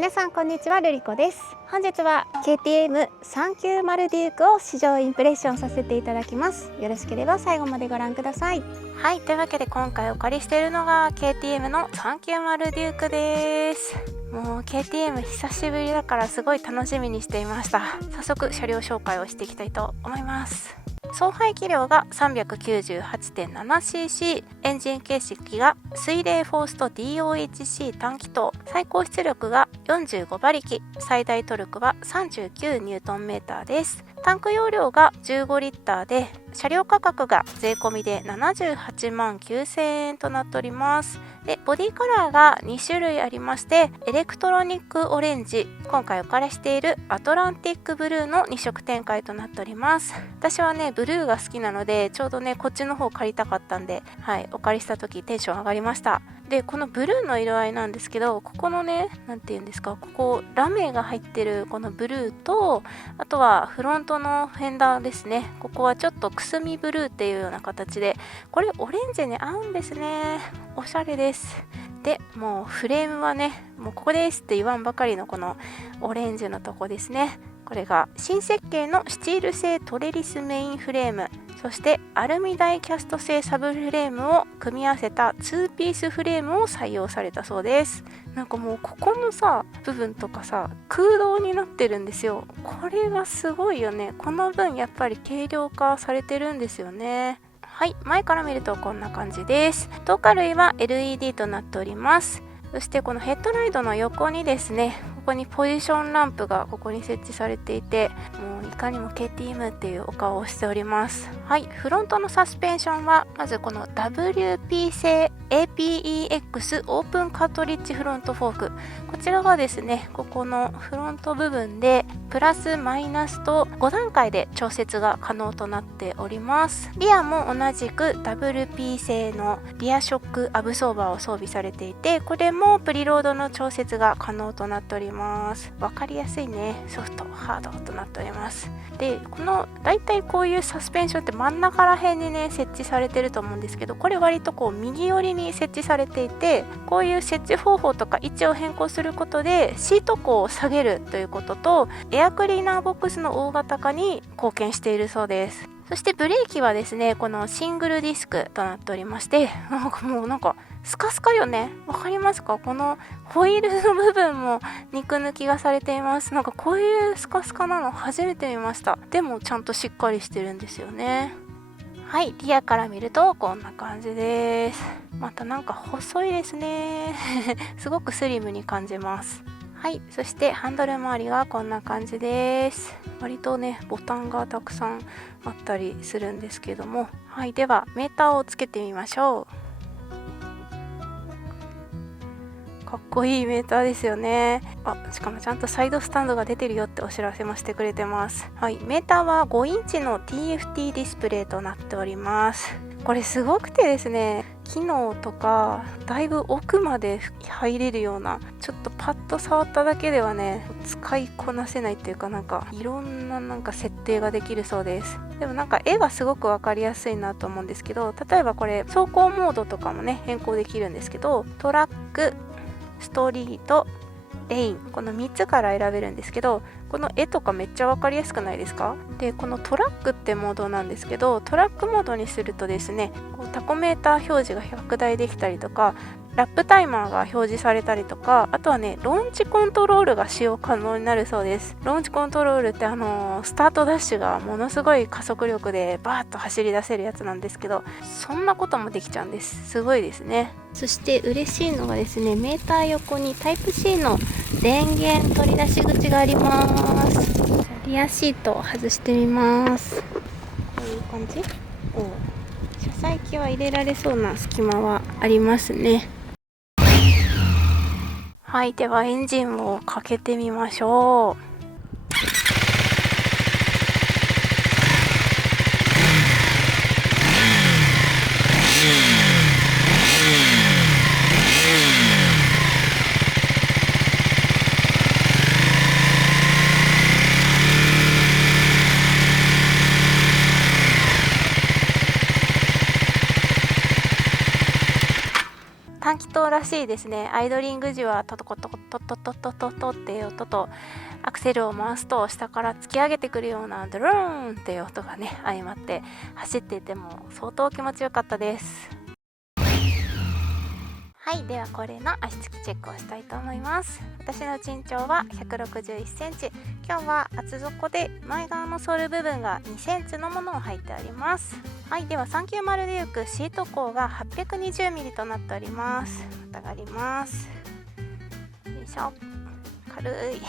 皆さんこんにちは、ルリコです。本日は KTM390 デュークを試乗インプレッションさせていただきます。よろしければ最後までご覧ください。はい、というわけで今回お借りしているのが KTM の390デュークです。もう KTM 久しぶりだからすごい楽しみにしていました。早速車両紹介をしていきたいと思います。総排気量が 398.7cc、 エンジン形式が水冷フォースト DOHC 単気筒、最高出力が45馬力、最大トルクは39ニュートンメーターです。タンク容量が15リッターで、車両価格が税込みで78万9000円となっております。で、ボディカラーが2種類ありまして、エレクトロニックオレンジ、今回お借りしているアトランティックブルーの2色展開となっております。私はねブルーが好きなので、ちょうどねこっちの方借りたかったんで、お借りした時テンション上がりました。で、このブルーの色合いなんですけど、ここのね、なんていうんですか、ここラメが入ってるこのブルーと、あとはフロントのフェンダーですね、ここはちょっとくすみブルーっていうような形で、これオレンジに合うんですね。おしゃれです。で、もうフレームはね、もうここですって言わんばかりのこのオレンジのとこですね。これが新設計のスチール製トレリスメインフレーム、そしてアルミダイキャスト製サブフレームを組み合わせた2ピースフレームを採用されたそうです。なんかもうここのさ部分とかさ、空洞になってるんですよ。これがすごいよね。この分やっぱり軽量化されてるんですよね。はい、前から見るとこんな感じです。灯火類は LED となっております。そしてこのヘッドライトの横にですね、ここにポジションランプがここに設置されていて、もういかにも KTM っていうお顔をしております。はい、フロントのサスペンションはまずこの WP 製 APEX オープンカートリッジフロントフォーク、こちらがですね、ここのフロント部分でプラスマイナスと5段階で調節が可能となっております。リアも同じく WP 製のリアショックアブソーバーを装備されていて、これもプリロードの調節が可能となっております。わかりやすいね、ソフトハードとなっております。で、このだいたいこういうサスペンションって真ん中ら辺にね設置されてると思うんですけど、これ割とこう右寄りに設置されていて、こういう設置方法とか位置を変更することでシート高を下げるということと、エアクリーナーボックスの大型化に貢献しているそうです。そしてブレーキはですね、このシングルディスクとなっておりまして、なんかスカスカよね。わかりますか？このホイールの部分も肉抜きがされています。なんかこういうスカスカなの初めて見ました。でもちゃんとしっかりしてるんですよね。はい、リアから見るとこんな感じです。またなんか細いですね。すごくスリムに感じます。はい、そしてハンドル周りがこんな感じです。割とねボタンがたくさんあったりするんですけども、はい、ではメーターをつけてみましょう。かっこいいメーターですよね。しかもちゃんとサイドスタンドが出てるよってお知らせもしてくれてます。はい、メーターは5インチの TFT ディスプレイとなっております。これすごくてですね、機能とかだいぶ奥まで入れるような、ちょっとパッと触っただけではね使いこなせないっていうか、なんかいろんななんか設定ができるそうです。でもなんか絵がすごく分かりやすいなと思うんですけど、例えばこれ走行モードとかもね変更できるんですけど、トラック、ストリート、レイン、この3つから選べるんですけど、この絵とかめっちゃ分かりやすくないですか？で、このトラックってモードなんですけど、トラックモードにするとですね、こうタコメーター表示が拡大できたりとか、ラップタイマーが表示されたりとか、あとはねローンチコントロールが使用可能になるそうです。ローンチコントロールってスタートダッシュがものすごい加速力でバーッと走り出せるやつなんですけど、そんなこともできちゃうんです。すごいですね。そして嬉しいのがですね、メーター横にタイプ C の電源取り出し口があります。リアシートを外してみます。こういう感じ。車載機は入れられそうな隙間はありますね。はい、ではエンジンをかけてみましょう。タン気筒らしいですね。アイドリング時はトトコトコトトトトトトっていう音と、アクセルを回すと下から突き上げてくるようなドローンっていう音がね相まって、走っていても相当気持ちよかったです。はい、ではこれの足つきチェックをしたいと思います。私の身長は161センチ。今日は厚底で前側のソール部分が2センチのものを履いてあります。はい、では390デュークシート高が 820mm となっております。またがります。よいしょ。軽い。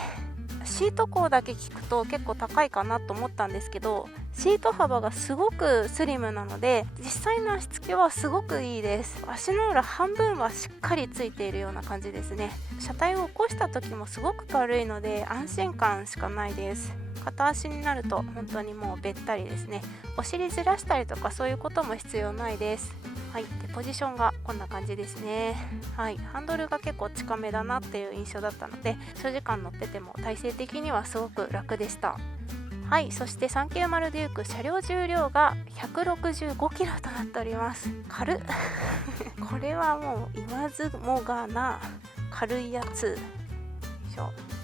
シート高だけ聞くと結構高いかなと思ったんですけど、シート幅がすごくスリムなので実際の足つきはすごくいいです。足の裏半分はしっかりついているような感じですね。車体を起こした時もすごく軽いので安心感しかないです。片足になると本当にもうべったりですね。お尻ずらしたりとかそういうことも必要ないです。はい、でポジションがこんな感じですね。はい、ハンドルが結構近めだなっていう印象だったので、長時間乗ってても体勢的にはすごく楽でした。はい、そして390デューク車両重量が 165kg となっております。軽っこれはもう言わずもがな軽いやつ。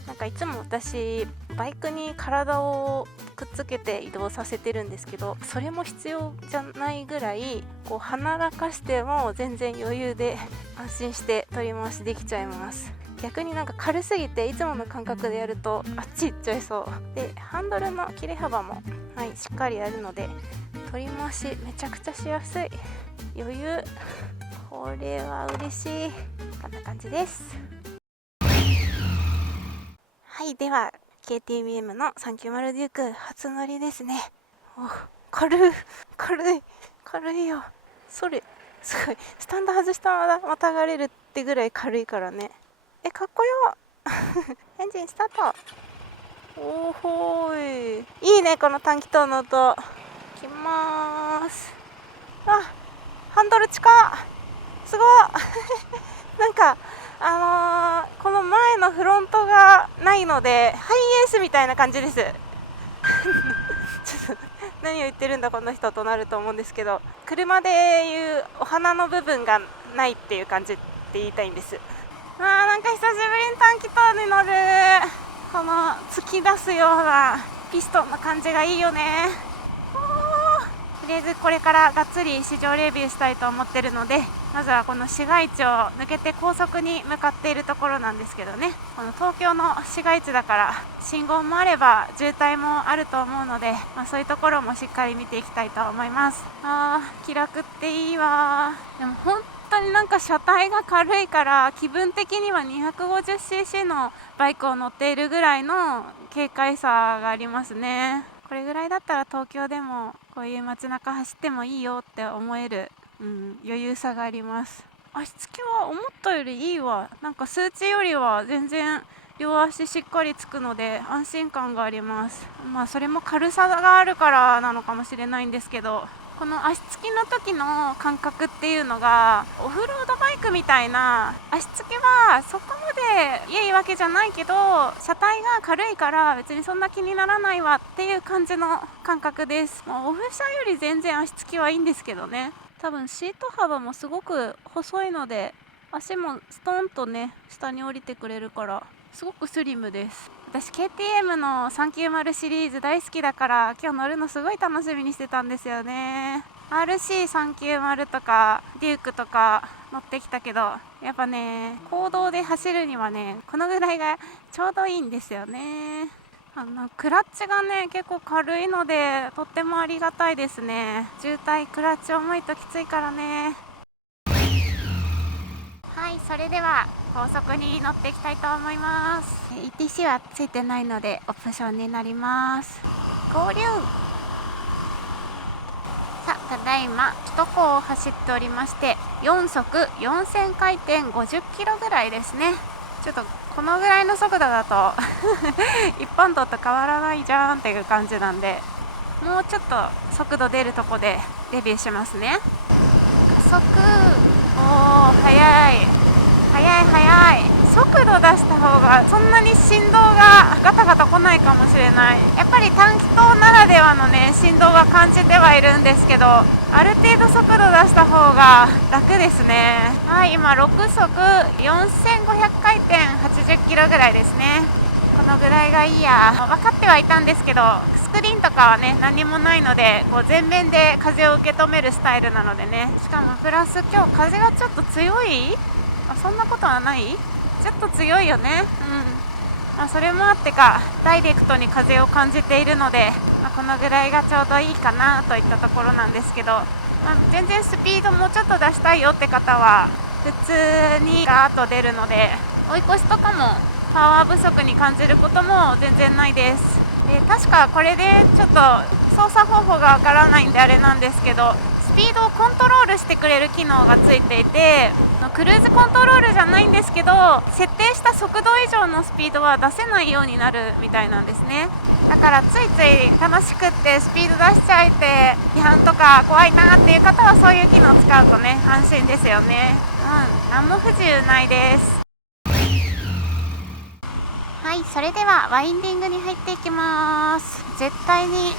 なんかいつも私バイクに体をくっつけて移動させてるんですけど、それも必要じゃないぐらいこうはならかしても全然余裕で安心して取り回しできちゃいます。逆になんか軽すぎていつもの感覚でやるとあっち行っちゃいそうで、ハンドルの切れ幅も、はい、しっかりあるので取り回しめちゃくちゃしやすい。余裕。これは嬉しい。こんな感じです。はい、では KTM の390デューク初乗りですね。軽いよ。それすごい、スタンド外したままたがれるってぐらい軽いからね。かっこよエンジンスタート。おほーい、いいねこの短気筒の音。いきまーす。ハンドル近っ、すごっなんかこの前のフロントがないのでハイエースみたいな感じですちょっと何を言ってるんだこの人となると思うんですけど、車でいうお花の部分がないっていう感じって言いたいんです。なんか久しぶりに短気筒に乗る。この突き出すようなピストンの感じがいいよね。とりあえずこれからがっつり市場レビューしたいと思ってるので、まずはこの市街地を抜けて高速に向かっているところなんですけどね、この東京の市街地だから信号もあれば渋滞もあると思うので、そういうところもしっかり見ていきたいと思います。気楽っていいわ。でも本当になんか車体が軽いから気分的には 250cc のバイクを乗っているぐらいの軽快さがありますね。これぐらいだったら東京でもこういう街中走ってもいいよって思える、余裕さがあります。足つきは思ったよりいいわ。なんか数値よりは全然両足しっかりつくので安心感があります。それも軽さがあるからなのかもしれないんですけど、この足つきの時の感覚っていうのがオフロードバイクみたいな、足つきはそこまでいいわけじゃないけど車体が軽いから別にそんな気にならないわっていう感じの感覚です。オフ車より全然足つきはいいんですけどね。多分シート幅もすごく細いので足もストンとね下に降りてくれるからすごくスリムです。私 KTM の390シリーズ大好きだから今日乗るのすごい楽しみにしてたんですよね。 RC390 とかデュークとか乗ってきたけど、やっぱね公道で走るにはねこのぐらいがちょうどいいんですよね。クラッチがね結構軽いのでとってもありがたいですね。渋滞クラッチ重いときついからね。はい、それでは高速に乗っていきたいと思います。ETC はついてないのでオプションになります。合流。さあ、ただいま首都高を走っておりまして、4速4000回転50キロぐらいですね。ちょっとこのぐらいの速度だと一般道と変わらないじゃんっていう感じなんで、もうちょっと速度出るとこでレビューしますね。加速。速い速度出した方がそんなに振動がガタガタ来ないかもしれない。やっぱり短気筒ならではのね振動が感じてはいるんですけど、ある程度速度出した方が楽ですね。はい、今6速4500回転80キロぐらいですね。このぐらいがいいや。分かってはいたんですけど、スクリーンとかはね何もないので、こう前面で風を受け止めるスタイルなのでね。しかもプラス今日風がちょっと強い。そんなことはない。ちょっと強いよね。それもあってかダイレクトに風を感じているので、このぐらいがちょうどいいかなといったところなんですけど、全然スピードもうちょっと出したいよって方は普通にガーッと出るので、追い越しとかもパワー不足に感じることも全然ないです。確かこれでちょっと操作方法がわからないんであれなんですけど、スピードをコントロールしてくれる機能がついていて、クルーズコントロールじゃないんですけど、設定した速度以上のスピードは出せないようになるみたいなんですね。だからついつい楽しくってスピード出しちゃえて違反とか怖いなっていう方はそういう機能を使うとね安心ですよね。何も不自由ないです。はい、それではワインディングに入っていきます。絶対に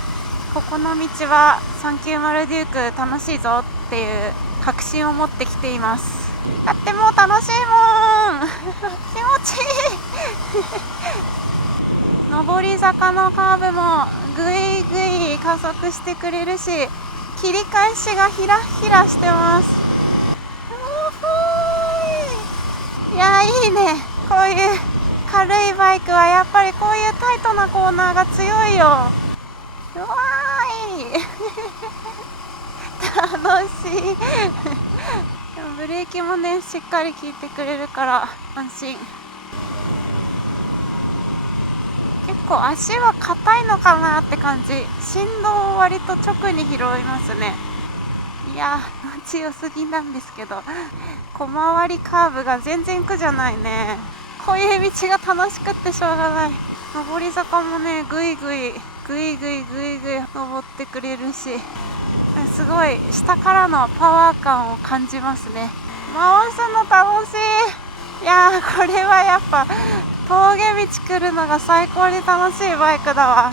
ここの道は390デューク楽しいぞっていう確信を持ってきています。だってもう楽しいもん気持ちいい上り坂のカーブもぐいぐい加速してくれるし、切り返しがヒラヒラしてます。いやいいね。こういう軽いバイクはやっぱりこういうタイトなコーナーが強いよ。うわーい楽しいブレーキもねしっかり効いてくれるから安心。結構足は硬いのかなって感じ。振動を割と直に拾いますね。いや強すぎなんですけど、小回りカーブが全然苦じゃないね。こういう道が楽しくってしょうがない。上り坂もねぐいぐい登ってくれるし、すごい下からのパワー感を感じますね。回すの楽しい。いやーこれはやっぱ峠道来るのが最高に楽しいバイクだわ。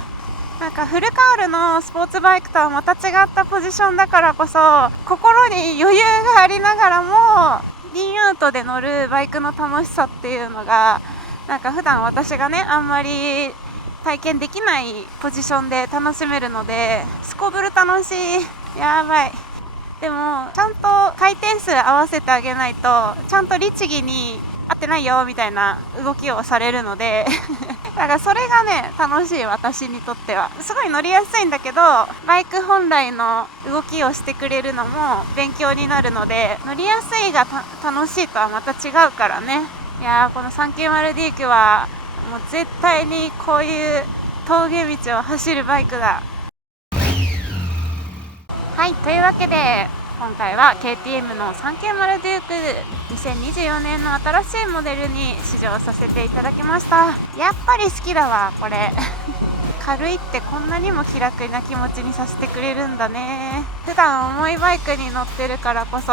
なんかフルカールのスポーツバイクとはまた違ったポジションだからこそ、心に余裕がありながらもインアウトで乗るバイクの楽しさっていうのが、なんか普段私がねあんまり体験できないポジションで楽しめるので、すこぶる楽しい。やばい。でもちゃんと回転数合わせてあげないと、ちゃんと律儀に合ってないよみたいな動きをされるのでだからそれがね楽しい。私にとってはすごい乗りやすいんだけど、バイク本来の動きをしてくれるのも勉強になるので、乗りやすいが楽しいとはまた違うからね。いやーこの 390D はもう絶対にこういう峠道を走るバイクだ。はい、というわけで今回は KTM の390デューク2024年の新しいモデルに試乗させていただきました。やっぱり好きだわこれ軽いってこんなにも気楽な気持ちにさせてくれるんだね。普段重いバイクに乗ってるからこそ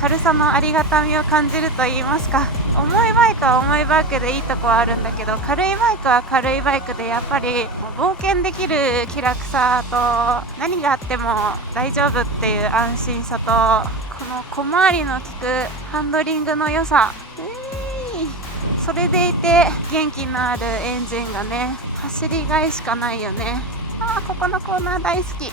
軽さのありがたみを感じると言いますか。重いバイクは重いバイクでいいとこはあるんだけど、軽いバイクは軽いバイクでやっぱり冒険できる気楽さと、何があっても大丈夫っていう安心さと、この小回りの利くハンドリングの良さ、それでいて元気のあるエンジンがね、走りがいしかないよね。ここのコーナー大好き。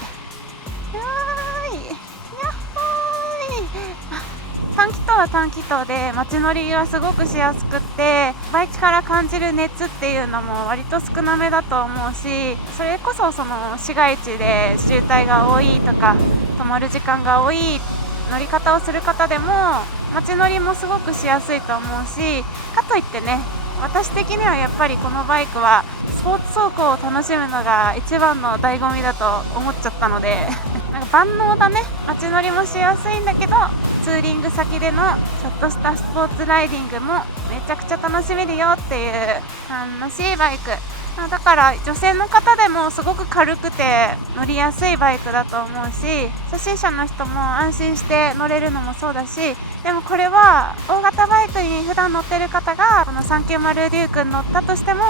短気筒は短気筒で街乗りはすごくしやすくって、バイクから感じる熱っていうのも割と少なめだと思うし、それこそその市街地で渋滞が多いとか止まる時間が多い乗り方をする方でも街乗りもすごくしやすいと思うし、かといってね、私的にはやっぱりこのバイクはスポーツ走行を楽しむのが一番の醍醐味だと思っちゃったのでなんか万能だね。街乗りもしやすいんだけど、ツーリング先でのちょっとしたスポーツライディングもめちゃくちゃ楽しめるよっていう楽しいバイクだから、女性の方でもすごく軽くて乗りやすいバイクだと思うし、初心者の人も安心して乗れるのもそうだし、でもこれは大型バイクに普段乗ってる方がこの390デュークに乗ったとしても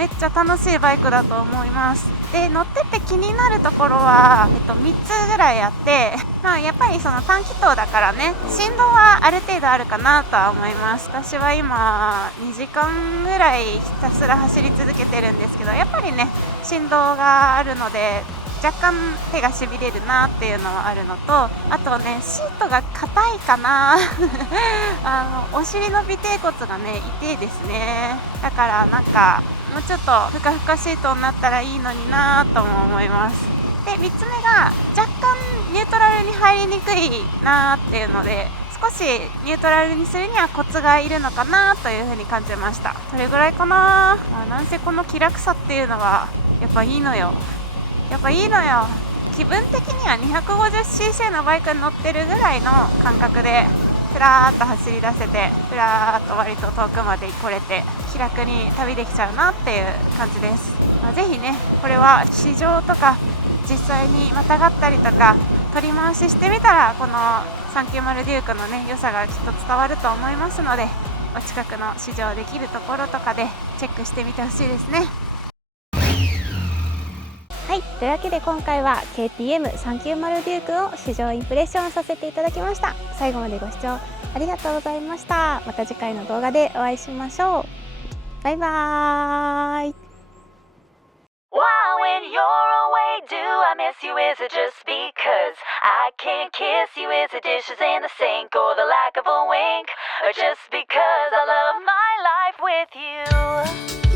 めっちゃ楽しいバイクだと思います。で乗ってて気になるところは、3つぐらいあって、やっぱりその短気筒だからね、振動はある程度あるかなとは思います。私は今2時間ぐらいひたすら走り続けてるんですけど、やっぱりね振動があるので若干手がしびれるなっていうのはあるのと、あとねシートが硬いかなお尻の尾てい骨がね痛いですね。だからなんかもうちょっとふかふかシートになったらいいのになとも思います。で3つ目が若干ニュートラルに入りにくいなっていうので、少しニュートラルにするにはコツがいるのかなというふうに感じました。それぐらいかな。なんせこの気楽さっていうのはやっぱいいのよ。気分的には 250cc のバイクに乗ってるぐらいの感覚でふらーっと走り出せて、ふらーっと割と遠くまで来れて気楽に旅できちゃうなっていう感じです。ぜひねこれは市場とか実際にまたがったりとか取り回ししてみたら、この390デュークのね良さがきっと伝わると思いますので、お近くの試乗できるところとかでチェックしてみてほしいですね。はい、というわけで今回は KTM390 デュークの試乗インプレッションさせていただきました。最後までご視聴ありがとうございました。また次回の動画でお会いしましょう。バイバーイ。Why when you're away do I miss you? Is it just because I can't kiss you? Is it dishes in the sink or the lack of a wink? Or just because I love my life with you?